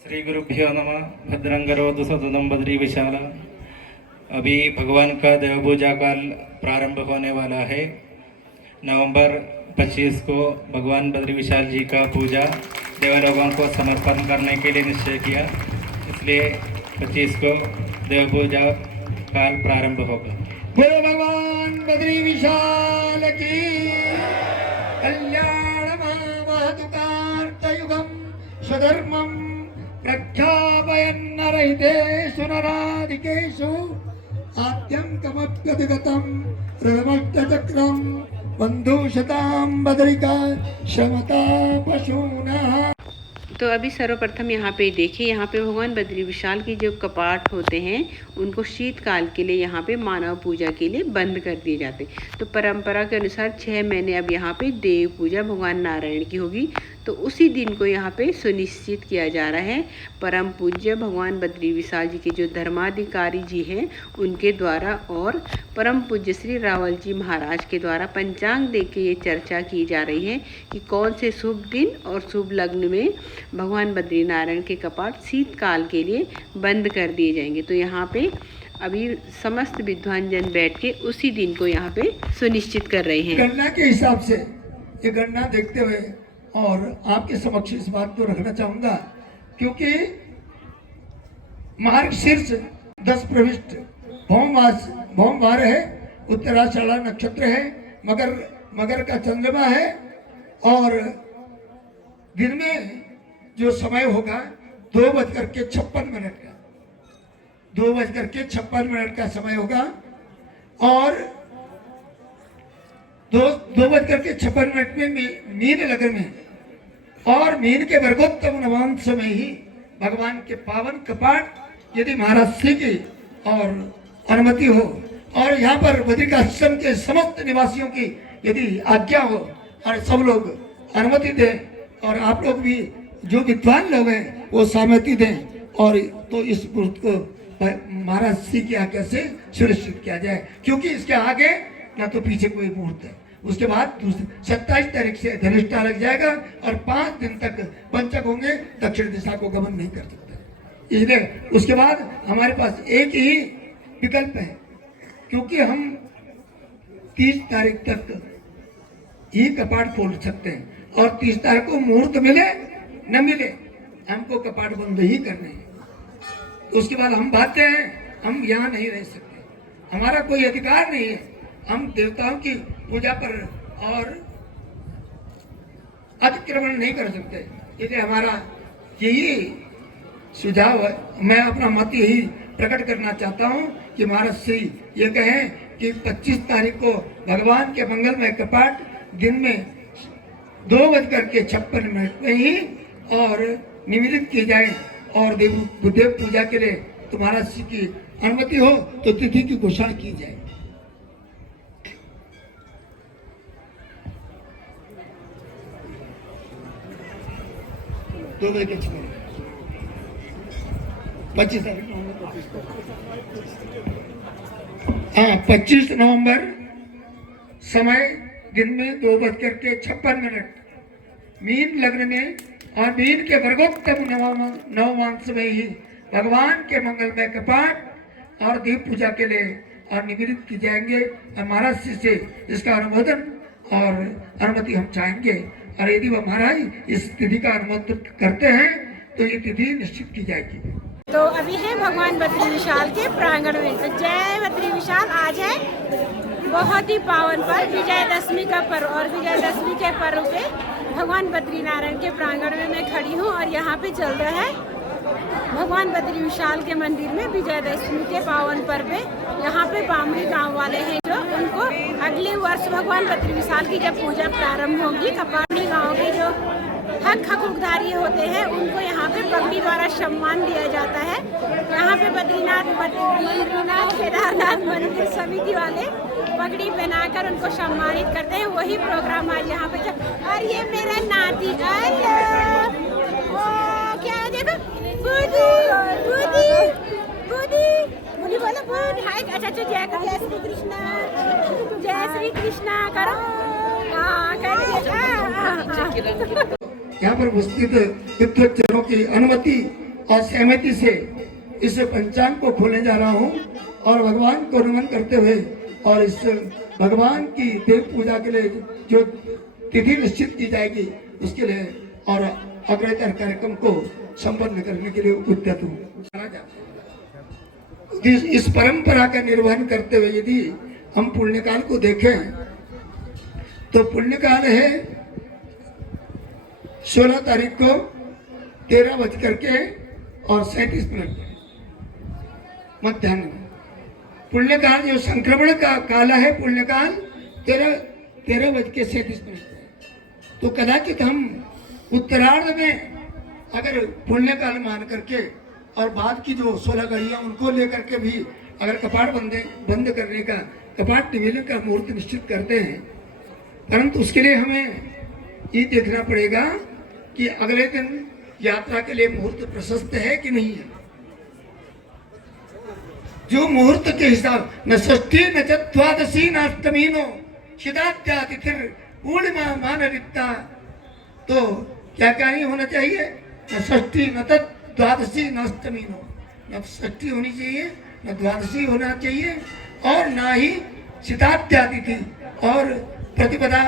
श्री गुरुभ्यो नमः। भद्रं करोतु सततं बद्री विशाल। अभी भगवान का देव पूजा काल प्रारंभ होने वाला है। नवंबर 25 को भगवान बद्री विशाल जी का पूजा देवलोगों को समर्पण करने के लिए निश्चय किया, इसलिए 25 को देव पूजा काल प्रारंभ होगा। बोलो भगवान बद्री विशाल की। कल्याण महतुकार्तयुगम स्वधर्मम प्रख्यापयन्नरहितेषु नराधिकेषु आद्यन्तमप्यधिगतं हृदमष्टचक्रं बन्धुशतां बद्रिका श्रमता पशूनः। तो अभी सर्वप्रथम यहाँ पे देखिए, यहाँ पे भगवान बद्री विशाल की जो कपाट होते हैं उनको शीतकाल के लिए यहाँ पे मानव पूजा के लिए बंद कर दिए जाते हैं। तो परंपरा के अनुसार 6 महीने अब यहाँ पे देव पूजा भगवान नारायण की होगी, तो उसी दिन को यहाँ पे सुनिश्चित किया जा रहा है। परम पूज्य भगवान बद्री विशाल जी के जो धर्माधिकारी जी हैं उनके द्वारा और परम पूज्य श्री रावल जी महाराज के द्वारा पंचांग देख के ये चर्चा की जा रही है कि कौन से शुभ दिन और शुभ लग्न में भगवान बद्री नारायण के कपाट शीतकाल के लिए बंद कर दिए जाएंगे। तो यहाँ पे अभी समस्त विद्वान जन बैठ के उसी दिन को यहाँ पे सुनिश्चित कर रहे हैं। गणना के हिसाब से ये गणना देखते हुए और आपके समक्ष इस बात को रखना चाहूंगा, क्योंकि मार्गशीर्ष 10 प्रविष्ट भौमवार है, उत्तराषाढ़ा नक्षत्र है, मगर का चंद्रमा है और दिन में जो समय होगा 2:56 का 2:56 का समय होगा और 2:56 में मीन लग्न में और मीन के वर्गोत्तम नवांश में ही भगवान के पावन कपाट यदि महाराज श्री की और अनुमति हो और यहाँ पर बद्रिकाश्रम के समस्त निवासियों की यदि आज्ञा हो और सब लोग अनुमति दें और आप लोग भी जो विद्वान लोग हैं वो सहमति दें और तो इस मुहूर्त को महाराज श्री की आज्ञा से सुनिश्चित किया जाए, क्योंकि इसके आगे ना तो पीछे कोई मुहूर्त है। उसके बाद 27 तारीख से धनिष्ठा लग जाएगा और 5 दिन तक पंचक होंगे, दक्षिण दिशा को गमन नहीं कर सकते। इसलिए उसके बाद हमारे पास एक ही विकल्प है, क्योंकि हम 30 तारीख तक ही कपाट खोल सकते हैं और 30 तारीख को मुहूर्त मिले न मिले हमको कपाट बंद ही करने हैं। उसके बाद हम बातें हैं, हम यहाँ नहीं रह सकते, हमारा कोई अधिकार नहीं है, हम देवताओं की पूजा पर और अतिक्रमण नहीं कर सकते। इसलिए हमारा यही सुझाव है, मैं अपना मत यही प्रकट करना चाहता हूँ कि महाराज श्री ये कहें कि 25 तारीख को भगवान के मंगलमय कपाट दिन में 2:56 में ही और निमिलित की जाए और देव पूजा के लिए तुम्हारा श्री की अनुमति हो तो तिथि की घोषणा की जाए। दो बजे 25 तारीख 25 नवंबर समय दिन में 2:56 मीन लग्न में और मीन के वर्गोत्तम नवमांश में ही भगवान के मंगलमय कपाट और दीप पूजा के लिए और निवेदित की जाएंगे और महाराज श्री से इसका अनुमोदन और अनुमति हम चाहेंगे और यदि वह महाराज इस तिथि का अनुमोदन करते हैं तो ये तिथि निश्चित की जाएगी। तो अभी है भगवान बद्री विशाल के प्रांगण में। तो जय बद्री विशाल। आज है बहुत ही पावन पर्व विजयदशमी का पर्व और विजयदशमी के पर्व पे भगवान बद्री नारायण के प्रांगण में मैं खड़ी हूँ और यहाँ पे चल रहा है भगवान बद्री विशाल के मंदिर में विजयदशमी के पावन पर्व पे यहाँ पे बामड़ी गांव वाले हैं जो उनको अगले वर्ष भगवान बद्री विशाल की जब पूजा प्रारंभ होगी, कपाड़ी गांव के जो हकदारी होते हैं उनको यहाँ पे पगड़ी द्वारा सम्मान दिया जाता है। यहाँ पे बद्रीनाथ केदारनाथ मंदिर समिति वाले पगड़ी पहनाकर उनको सम्मानित करते हैं। वही प्रोग्राम आज यहाँ पे और ये मेरा नाती क्या देखो बुदी बोलो बुद हाय। अच्छा जय श्री कृष्णा, जय श्री कृष्णा करो। यहाँ पर उपस्थित विद्वज्जनों की अनुमति और सहमति से इस पंचांग को खोलने जा रहा हूँ और भगवान को नमन करते हुए और इस भगवान की देव पूजा के लिए जो तिथि निश्चित की जाएगी उसके लिए और अग्रतर कार्यक्रम को संपन्न करने के लिए उद्यत हूँ। इस परंपरा का निर्वहन करते हुए यदि हम पुण्यकाल को देखें तो पुण्यकाल है 16 तारीख को 13:37 मध्याह्न में। पुण्यकाल जो संक्रमण का काल है पुण्यकाल 13:37 तो कदाचित हम उत्तरार्ध में अगर पुण्यकाल मान करके और बाद की जो 16 घड़ियां उनको लेकर के भी अगर कपाट बंद करने का कपाट निवेदन का मुहूर्त निश्चित करते हैं, परंतु उसके लिए हमें ये देखना पड़ेगा कि अगले दिन यात्रा के लिए मुहूर्त प्रशस्त है कि नहीं है। जो मुहूर्त के हिसाब न षष्ठी न द्वादशी न अष्टमी नो शिदात्यातिथिर पूर्णिमा मान रिक्ता, तो क्या क्या नहीं होना चाहिए, न षष्ठी न द्वादशी न अष्टमी नो, न षष्ठी होनी चाहिए न द्वादशी होना चाहिए और ना ही शिदात्यातिथि और प्रतिपदा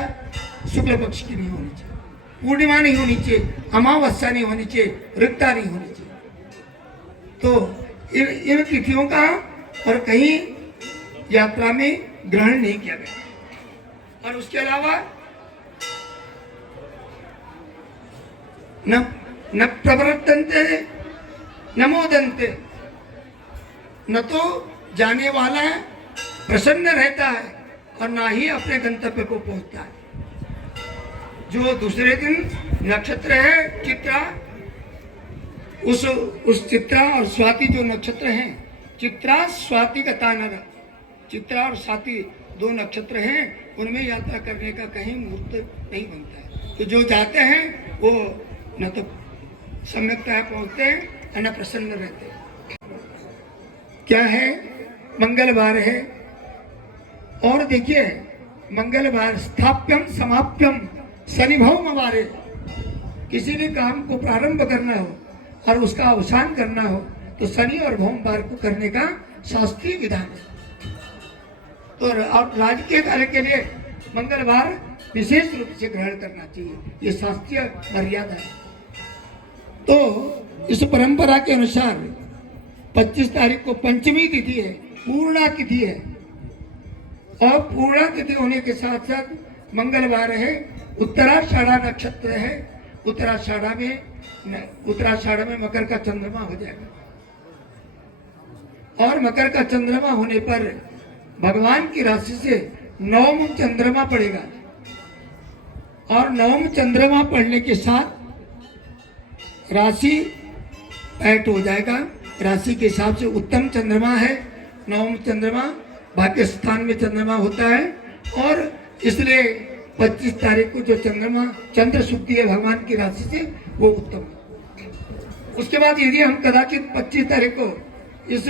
शुक्ल पक्ष की नहीं होनी चाहिए, पूर्णिमा नहीं होनी चाहिए, अमावस्या नहीं होनी चाहिए, रिक्ता नहीं होनी चाहिए। तो इन तिथियों का और कहीं यात्रा में ग्रहण नहीं किया गया। और उसके अलावा न प्रवर्तन्ते न मोदन्ते, न तो जाने वाला प्रसन्न रहता है और ना ही अपने गंतव्य को पहुंचता है। जो दूसरे दिन नक्षत्र है चित्रा, उस चित्रा और स्वाति जो नक्षत्र हैं, चित्रा स्वाति का तानर, चित्रा और स्वाति 2 नक्षत्र हैं, उनमें यात्रा करने का कहीं मुहूर्त नहीं बनता है। तो जो जाते हैं वो न तो सम्यकता पहुंचते हैं न प्रसन्न रहते हैं। क्या है, मंगलवार है और देखिए मंगलवार स्थाप्यम समाप्यम शनिभव वारे, किसी भी काम को प्रारंभ करना हो और उसका अवसान करना हो तो शनि और भौमवार को करने का शास्त्रीय विधान है। तो राजकीय कार्य के लिए मंगलवार विशेष रूप से ग्रहण करना चाहिए, ये शास्त्रीय मर्यादा है। तो इस परंपरा के अनुसार 25 तारीख को पंचमी तिथि है, पूर्णा तिथि है और पूर्णा तिथि होने के साथ साथ मंगलवार है, उत्तराषाढ़ा नक्षत्र है, उत्तराषाढ़ा में मकर का चंद्रमा हो जाएगा और मकर का चंद्रमा होने पर भगवान की राशि से नवम चंद्रमा पड़ेगा और नवम चंद्रमा पड़ने के साथ राशि ऐट हो जाएगा। राशि के हिसाब से उत्तम चंद्रमा है नवम चंद्रमा, भाग्य स्थान में चंद्रमा होता है और इसलिए 25 तारीख को जो चंद्रमा चंद्र शुद्धि है भगवान की राशि से वो उत्तम है। उसके बाद यदि हम कदाचित 25 तारीख को इस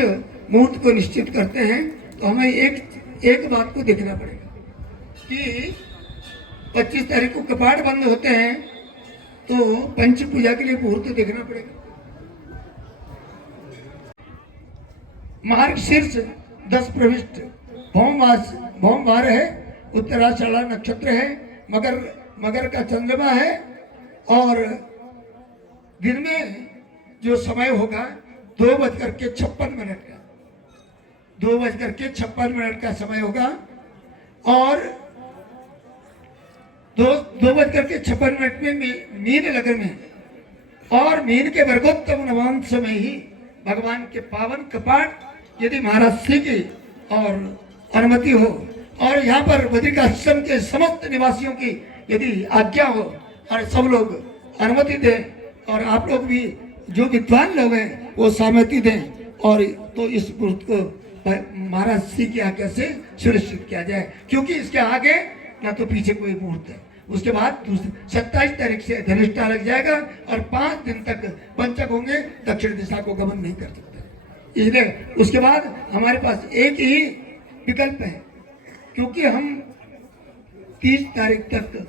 मुहूर्त को निश्चित करते हैं तो हमें एक बात को देखना पड़ेगा कि 25 तारीख को कपाट बंद होते हैं तो पंच पूजा के लिए मुहूर्त देखना पड़ेगा। मार्गशीर्ष 10 प्रविष्ट भौमवार है, उत्तराषाढ़ा नक्षत्र है, मगर का चंद्रमा है और दिन में जो समय होगा 2:56 का 2:56 का समय होगा और 2:56 में मीन लग्न में और मीन के वर्गोत्तम नवांश में ही भगवान के पावन कपाट यदि महाराज श्री की और अनुमति हो और यहाँ पर बद्रिकाश्रम के समस्त निवासियों की यदि आज्ञा हो और सब लोग अनुमति दें और आप लोग भी जो विद्वान लोग हैं वो सहमति दें और तो इस मुहूर्त को महाराज श्री की आज्ञा से सुनिश्चित किया जाए, क्योंकि इसके आगे ना तो पीछे कोई मुहूर्त है। उसके बाद 27 तारीख से धनिष्ठा लग जाएगा और 5 दिन तक पंचक होंगे, दक्षिण दिशा को गमन नहीं कर सकते। इसलिए उसके बाद हमारे पास एक ही विकल्प है, क्योंकि हम 30 तारीख तक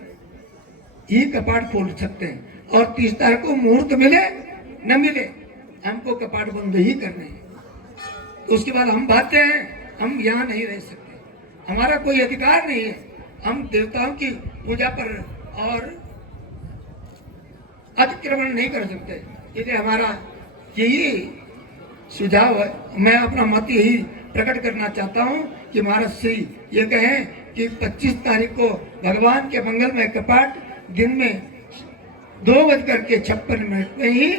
ही कपाट खोल सकते हैं और 30 तारीख को मुहूर्त मिले न मिले हमको कपाट बंद ही करने हैं। तो उसके बाद हम भागते हैं, हम यहाँ नहीं रह सकते, हमारा कोई अधिकार नहीं है, हम देवताओं की पूजा पर और अतिक्रमण नहीं कर सकते। इसलिए हमारा यही सुझाव है, मैं अपना मत यही प्रकट करना चाहता हूँ कि महाराज श्री ये कहें कि 25 तारीख को भगवान के मंगलमय कपाट दिन में 2:56 में ही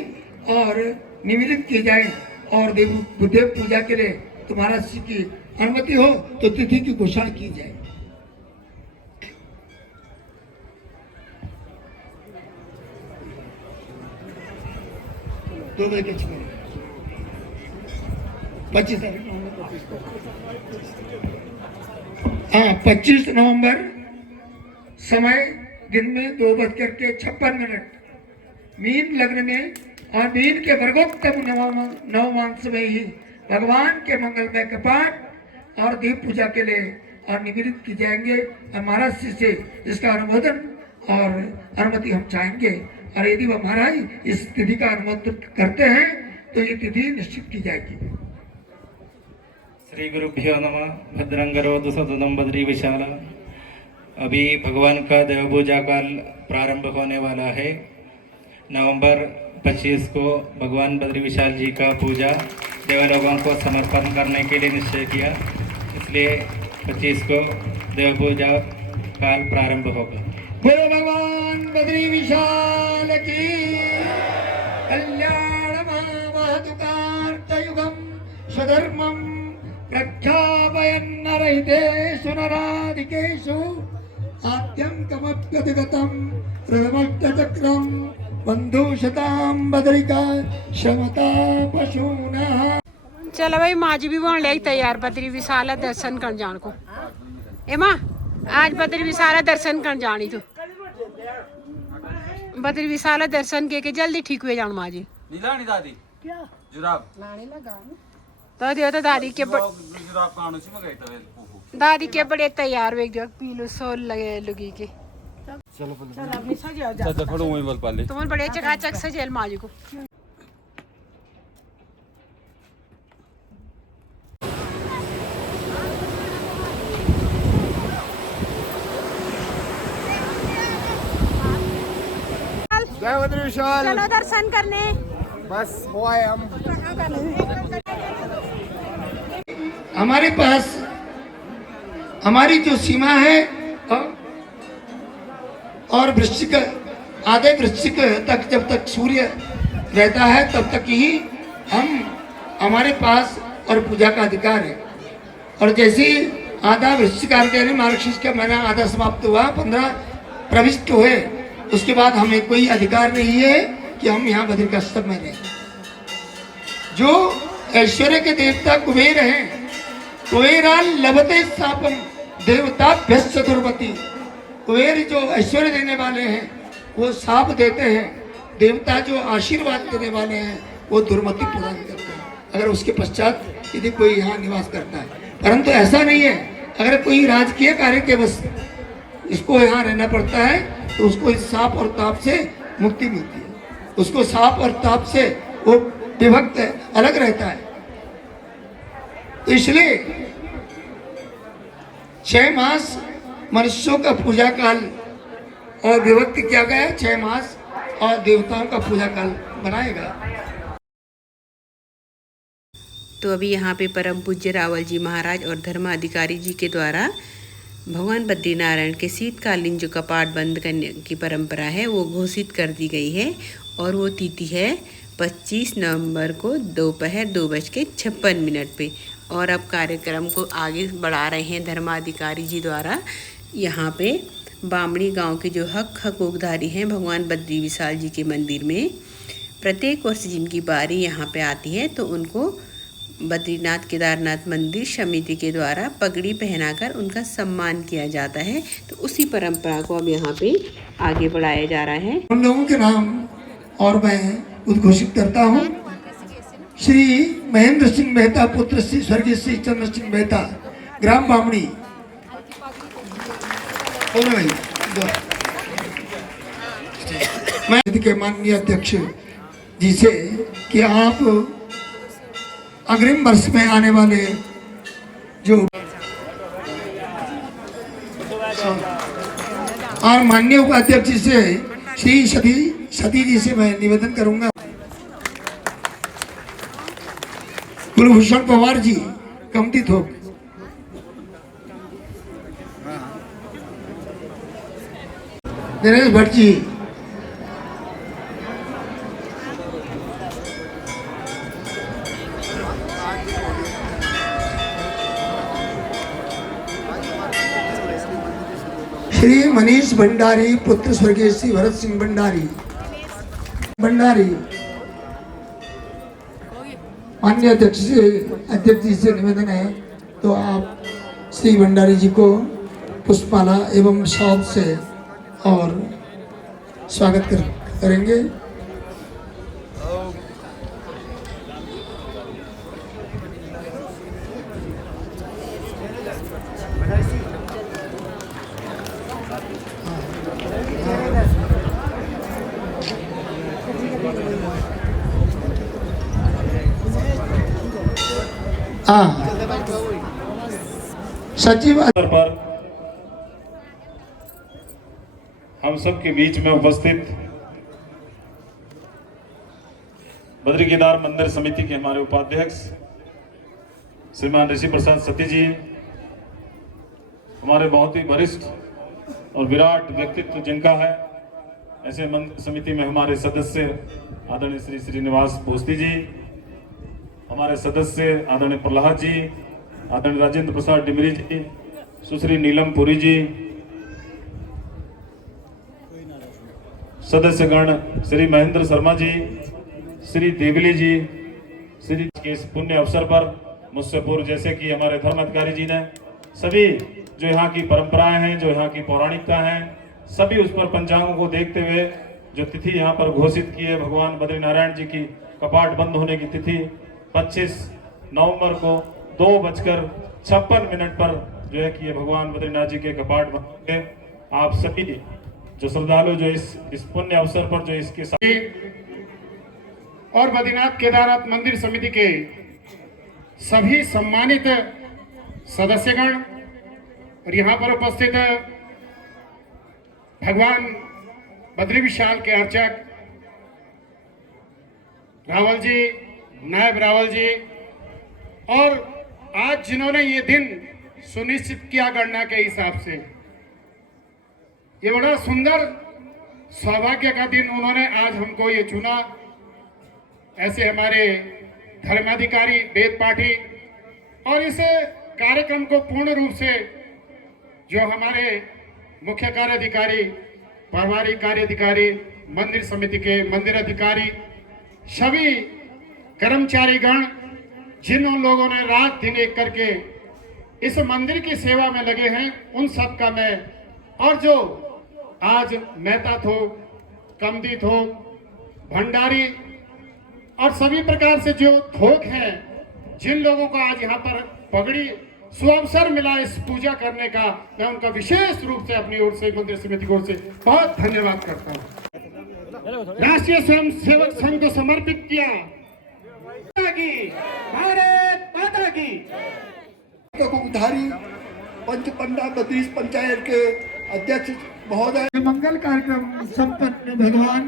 और निमिलित की जाए और देव पूजा के लिए तुम्हारा श्री की अनुमति हो तो तिथि की घोषणा की जाए। दो बजे के 25 तारीख, हाँ 25 नवंबर समय दिन में 2:56 मीन लग्न में और मीन के वर्गोत्तम नवमांश में ही भगवान के मंगलमय कपाट और दीप पूजा के लिए और निमिलित की जाएंगे। और महाराज श्री से इसका अनुमोदन और अनुमति हम चाहेंगे, और यदि वह महाराज इस तिथि का अनुमोदन करते हैं तो ये तिथि निश्चित की जाएगी। श्री गुरुभ्यो नमः। भद्रं करोतु सततं बद्री विशाला। अभी भगवान का देव पूजा काल प्रारंभ होने वाला है। नवंबर 25 को भगवान बद्री विशाल जी का पूजा देवलोगों को समर्पण करने के लिए निश्चय किया, इसलिए 25 को देव पूजा काल प्रारंभ होगा। बोलो भगवान बद्री विशाल की। कल्याण महतुकार्तयुगम स्वधर्मम प्रख्यापयन्नरहितेषु नराधिकेषु आद्यङ्कमप्यधिगतं हृदमष्टचक्रं बन्धुशतां बद्रिका शमता पशूनः। चलो भाई माँ जी भी वहाँ ले तैयार बद्री विशाल दर्शन कर जान को। ए माँ आज बद्री विशाल दर्शन कर जानी तू, बद्री विशाल दर्शन के जल्दी ठीक हुए जान माँ जी। नीलानी दादी क्या जुराब तो दियो तो दादी के जुराब कानो सी मगे तो दादी के बड़े तैयार वे जो पीलू सोल लगे लुगी के। चलो अपनी सजाओ जा तो खड़ो वहीं बोल पाले तुम बड़े चकाचक से जेल माँ जी को। जय बद्री विशाल। चलो दर्शन करने बस वो आए हम। हमारे पास हमारी जो सीमा है और वृश्चिक आधे वृश्चिक तक जब तक सूर्य रहता है तब तक ही हमारे पास और पूजा का अधिकार है। और जैसे ही आधा वृश्चिक यानी मार्गशीर्ष का महीना आधा समाप्त हुआ, 15 प्रविष्ट हुए, उसके बाद हमें कोई अधिकार नहीं है कि हम यहाँ बद्रिकाश्रम में रहें। जो ऐश्वर्य के देवता कुबेर हैं, कुबेरा लभते सापम देवता भ्यस्त दुर्मति। कुबेर जो ऐश्वर्य देने वाले हैं वो साप देते हैं, देवता जो आशीर्वाद देने वाले हैं वो दुर्मति प्रदान करते हैं अगर उसके पश्चात यदि कोई यहाँ निवास करता है। परंतु ऐसा नहीं है, अगर कोई राजकीय कार्य के बस इसको यहाँ रहना पड़ता है तो उसको इस साप और ताप से मुक्ति मिलती है, उसको साप और ताप से वो विभक्त अलग रहता है। तो इसलिए 6 मास मनुष्यों का पूजा काल और विभक्त किया गया है, 6 मास और देवताओं का पूजा काल बनाएगा। तो अभी यहाँ पे परम पूज्य रावल जी महाराज और धर्माधिकारी जी के द्वारा भगवान बद्रीनारायण के शीतकालीन जो कपाट बंद करने की परंपरा है वो घोषित कर दी गई है, और वो तिथि है 25 नवंबर को दोपहर 2:56 पे। और अब कार्यक्रम को आगे बढ़ा रहे हैं धर्माधिकारी जी द्वारा। यहाँ पे बामणी गांव के जो हकदारी हैं भगवान बद्री विशाल जी के मंदिर में प्रत्येक वर्ष जिनकी बारी यहाँ पे आती है तो उनको बद्रीनाथ केदारनाथ मंदिर समिति के द्वारा पगड़ी पहनाकर उनका सम्मान किया जाता है। तो उसी परंपरा को अब यहाँ पे आगे बढ़ाया जा रहा है। उन लोगों के नाम और मैं उद्घोषित करता हूँ। श्री महेंद्र सिंह मेहता पुत्र श्री स्वर्गीय श्री चंद्र सिंह मेहता, ग्राम बामणी। मैं के माननीय अध्यक्ष जिसे कि आप अग्रिम वर्ष में आने वाले जो और माननीय उपाध्यक्ष जी से श्री सती जी से मैं निवेदन करूंगा। कुलभूषण पवार जी कमती थोक, दिनेश भट्ट जी, श्री मनीष भंडारी पुत्र स्वर्गीय श्री भरत सिंह भंडारी माननीय अध्यक्ष जी से निवेदन है तो आप श्री भंडारी जी को पुष्पमाला एवं शॉप से और स्वागत करेंगे। सचिव पर हम सब के बीच में उपस्थित बद्री केदार मंदिर समिति के हमारे उपाध्यक्ष श्रीमान ऋषि प्रसाद सती जी, हमारे बहुत ही वरिष्ठ और विराट व्यक्तित्व जिनका है, ऐसे मंदिर समिति में हमारे सदस्य आदरणीय श्री श्रीनिवास भोसले जी, हमारे सदस्य आदरणीय प्रहलाद जी, आदरणीय राजेंद्र प्रसाद डिमरी जी, सुश्री नीलम पुरी जी, सदस्यगण श्री महेंद्र शर्मा जी, श्री देवली जी, श्री के इस पुण्य अवसर पर मुझसे पूर्व जैसे कि हमारे धर्म अधिकारी जी ने सभी जो यहाँ की परंपराएं हैं, जो यहाँ की पौराणिकता है, सभी उस पर पंचांगों को देखते हुए जो तिथि यहाँ पर घोषित की है, भगवान बद्रीनारायण जी की कपाट बंद होने की तिथि 25 नवंबर को 2:56 पर जो है कि ये भगवान बद्रीनाथ जी के कपाट बंद होंगे। आप सभी जो श्रद्धालु जो इस पुण्य अवसर पर जो इसके और बद्रीनाथ केदारनाथ मंदिर समिति के सभी सम्मानित सदस्यगण और यहाँ पर उपस्थित भगवान बद्री विशाल के अर्चक रावल जी, नायब रावल जी, और आज जिन्होंने ये दिन सुनिश्चित किया गणना के हिसाब से, ये बड़ा सुंदर सौभाग्य का दिन उन्होंने आज हमको ये चुना। ऐसे हमारे धर्माधिकारी वेद पाठी और इस कार्यक्रम को पूर्ण रूप से जो हमारे मुख्य कार्याधिकारी, प्रभारी कार्याधिकारी, मंदिर समिति के मंदिर अधिकारी, सभी कर्मचारीगण जिन लोगों ने रात दिन एक करके इस मंदिर की सेवा में लगे हैं, उन सब का मैं, और जो आज मेहता थोक, कमदी थोक, भंडारी और सभी प्रकार से जो थोक हैं, जिन लोगों को आज यहाँ पर पगड़ी सुअवसर मिला इस पूजा करने का, मैं उनका विशेष रूप से अपनी ओर से, मंदिर समिति की ओर से बहुत धन्यवाद करता हूँ। राष्ट्रीय स्वयं सेवक संघ को समर्पित किया। भारत माता की। उधारी पंच पंडा बद्रीश पंचायत के अध्यक्ष महोदय, मंगल कार्यक्रम संपन्न। भगवान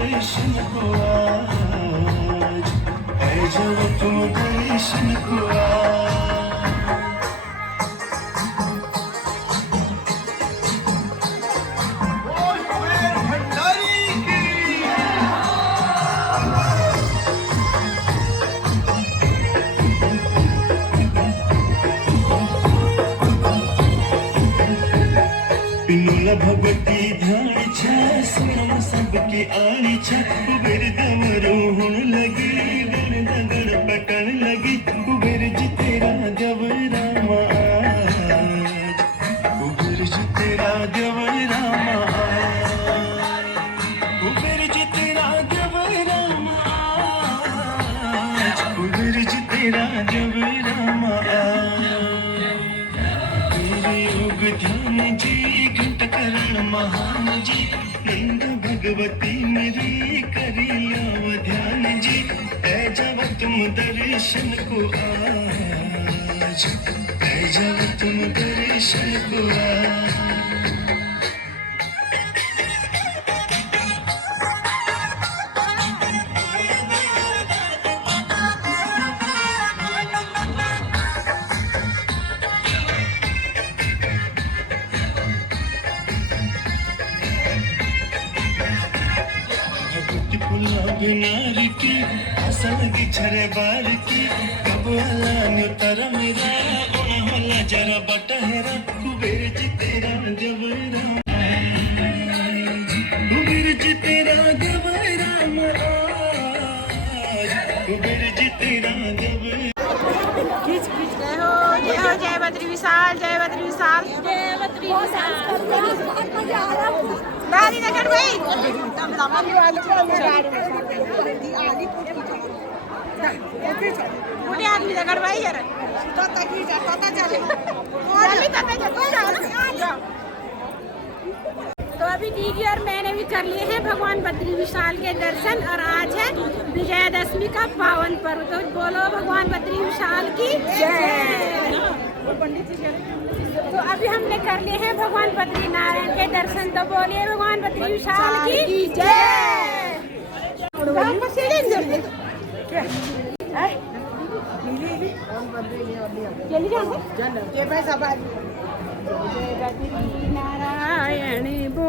दर्शन को आज, जब तुम दर्शन को आज। भगवती ध्यान छा सुन सबकी आनी छा कुबेर दमरू हुन लगी गण दगड़ पटन लगी कुबेर जी तेरा जब रामा आज कुबेर जी तेरा जब रामा कुबेर जी तेरा जब रामा आज कुबेर जी तेरा जब रामा तेरे योग ध्यान जी घंट करण महान जी इंद भगवती मेरी करियाव ध्यान जी ऐ जब तुम दर्शन को आज ऐ जब तुम दर्शन को आज भगवती पुला बिनार की आशा लगी छरे बार की कब वाला न्योतर मेरा ओना होला जरा बटहरा कुबेर जी तेरा जबरा कुबेर जी तेरा जबरा महाराज कुबेर जी तेरा जबरा जय हो जय बद्री विशाल जय बद्री विशाल जय बद्री विशाल दादी दगड़ भाई बूढ़े आदमी दगड़ भाई यार तो अभी दीदी और मैंने भी कर लिए हैं भगवान बद्री विशाल के दर्शन और आज है विजयदशमी का पावन पर्व तो बोलो भगवान बद्री विशाल की जय। तो अभी हमने कर लिए हैं भगवान बद्री नारायण के दर्शन तो बोलिए भगवान बद्री विशाल की जय। नारायण बो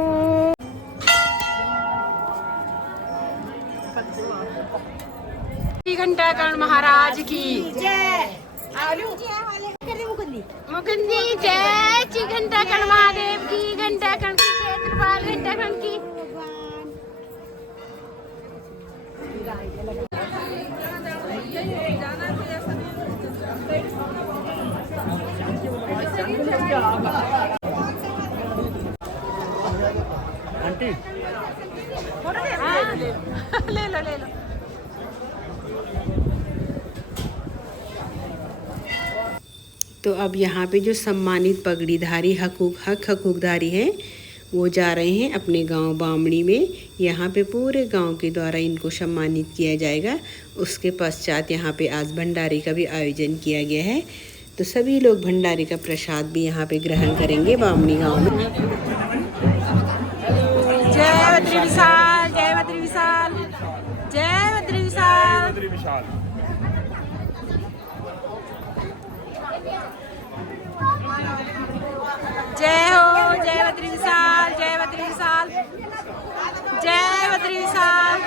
घंटाकर्ण महाराज की जय। मुकुंदी जय श्री घंटाकर्ण महादेव की घंटाकर्ण की क्षेत्रपाल घंटाकर्ण की ले लो ले लो। तो अब यहाँ पे जो सम्मानित पगड़ीधारी हकूकधारी हैं वो जा रहे हैं अपने गांव बामणी में। यहाँ पे पूरे गांव के द्वारा इनको सम्मानित किया जाएगा। उसके पश्चात यहाँ पे आज भंडारे का भी आयोजन किया गया है। तो सभी लोग भंडारे का प्रसाद भी यहाँ पे ग्रहण करेंगे बामणी गांव में। जय बद्री विशाल जय बद्री विशाल जय बद्री विशाल जय हो जय बद्री विशाल जय बद्री विशाल जय बद्री विशाल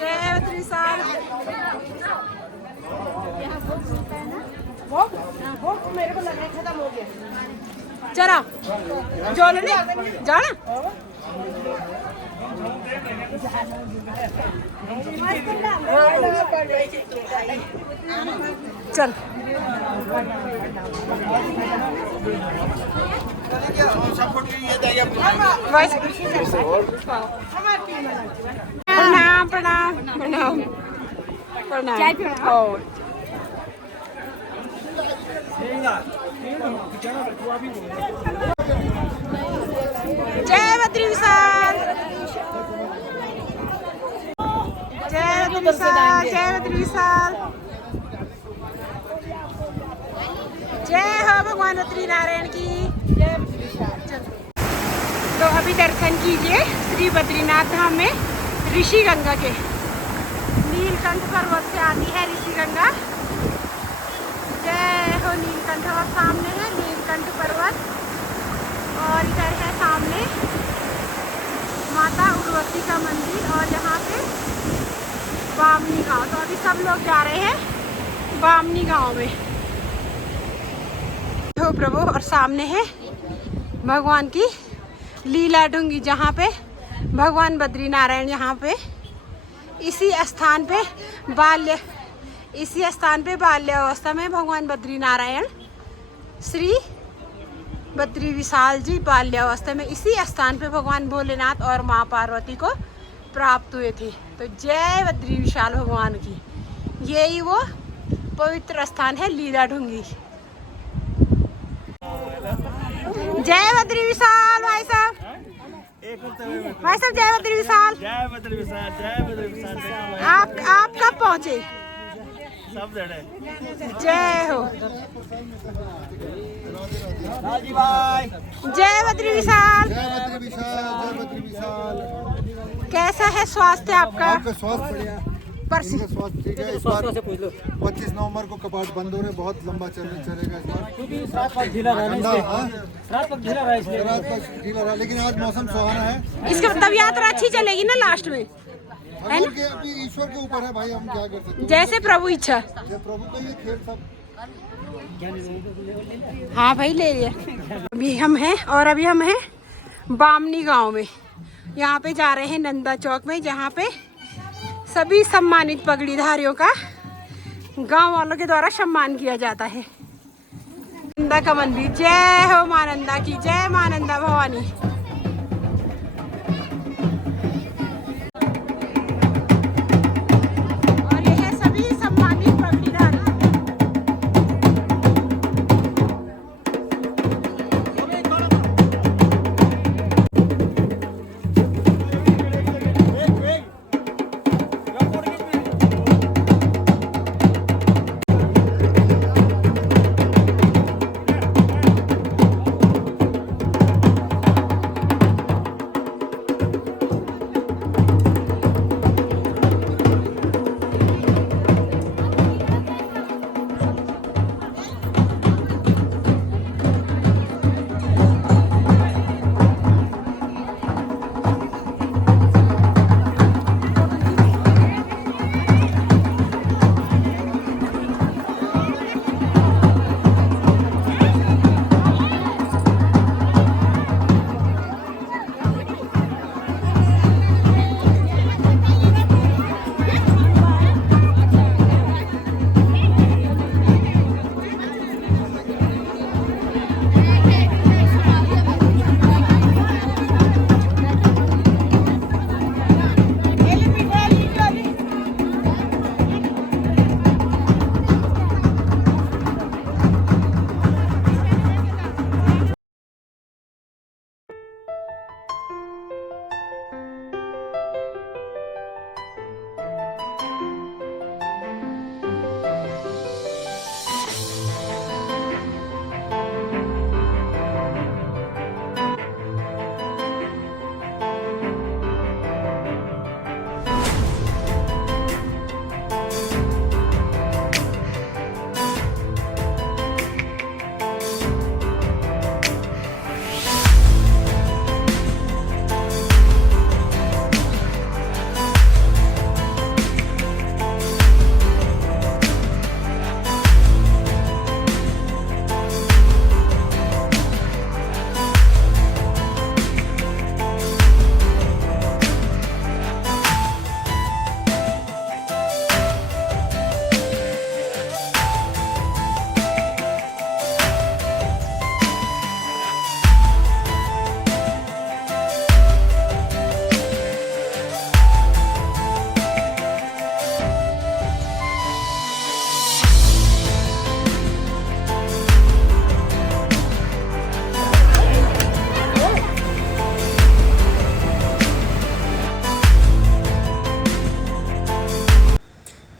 जय बद्री विशाल। मेरे को लग रहा है खत्म हो गया जरा जो लेने जाना चल प्रणाम प्रणाम प्रणाम प्रणाम। जय बद्री विशाल जय बद्री विशाल जय बद्री विशाल जय हो भगवान बद्री नारायण की जय। तो अभी दर्शन कीजिए श्री बद्रीनाथ धाम में ऋषि गंगा के। नीलकंठ पर्वत से आती है ऋषि गंगा। जय हो नीलकंठ। और सामने है नीलकंठ पर्वत और इधर है सामने माता उर्वशी का मंदिर और यहाँ पे बामनी गांव। तो अभी सब लोग जा रहे हैं बामनी गांव में। हो प्रभु। और सामने है भगवान की लीला ढूंगी, जहाँ पे भगवान बद्रीनारायण यहाँ पे इसी स्थान पे बाल्यावस्था में भगवान बद्रीनारायण श्री बद्री विशाल जी बाल्यावस्था में इसी स्थान पे भगवान भोलेनाथ और माँ पार्वती को प्राप्त हुए थे। तो जय बद्री विशाल भगवान की, यही वो पवित्र स्थान है लीला ढूंगी। जय बद्री विशाल भाई साहब, जय बद्री विशाल। आप कब पहुँचे? जय हो। जय बद्री विशाल। कैसा है स्वास्थ्य आपका? स्वास्थ्य बढ़िया, स्वास्थ्य ठीक है। इस बार 25 नवंबर को कपाट बंद हो रहे, बहुत लंबा चलेगा इस बार। ढीला रहा, लेकिन आज मौसम सुहाना है। इसका तब यात्रा अच्छी चलेगी ना लास्ट में, है ना? अभी ईश्वर के ऊपर है भाई, हम क्या कर सकते हैं। जैसे प्रभु इच्छा। प्रभु का ये खेल सब। हाँ भाई ले लिया। अभी हम हैं बामनी गांव में। यहाँ पे जा रहे हैं नंदा चौक में, जहाँ पे सभी सम्मानित पगड़ीधारियों का गांव वालों के द्वारा सम्मान किया जाता है। नंदा का मंदिर, जय हो मां नंदा की, जय मां नंदा भवानी। और ये है सभी सम्मानित पगड़ीधारी।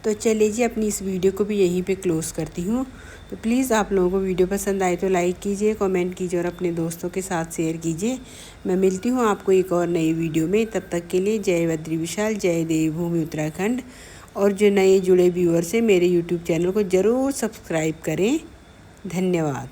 तो चलिए जी, अपनी इस वीडियो को भी यहीं पे क्लोज़ करती हूँ। तो प्लीज़ आप लोगों को वीडियो पसंद आए तो लाइक कीजिए, कमेंट कीजिए और अपने दोस्तों के साथ शेयर कीजिए। मैं मिलती हूँ आपको एक और नई वीडियो में। तब तक के लिए जय बद्री विशाल, जय देवभूमि उत्तराखंड। और जो नए जुड़े व्यूअर्स हैं मेरे यूट्यूब चैनल को ज़रूर सब्सक्राइब करें। धन्यवाद।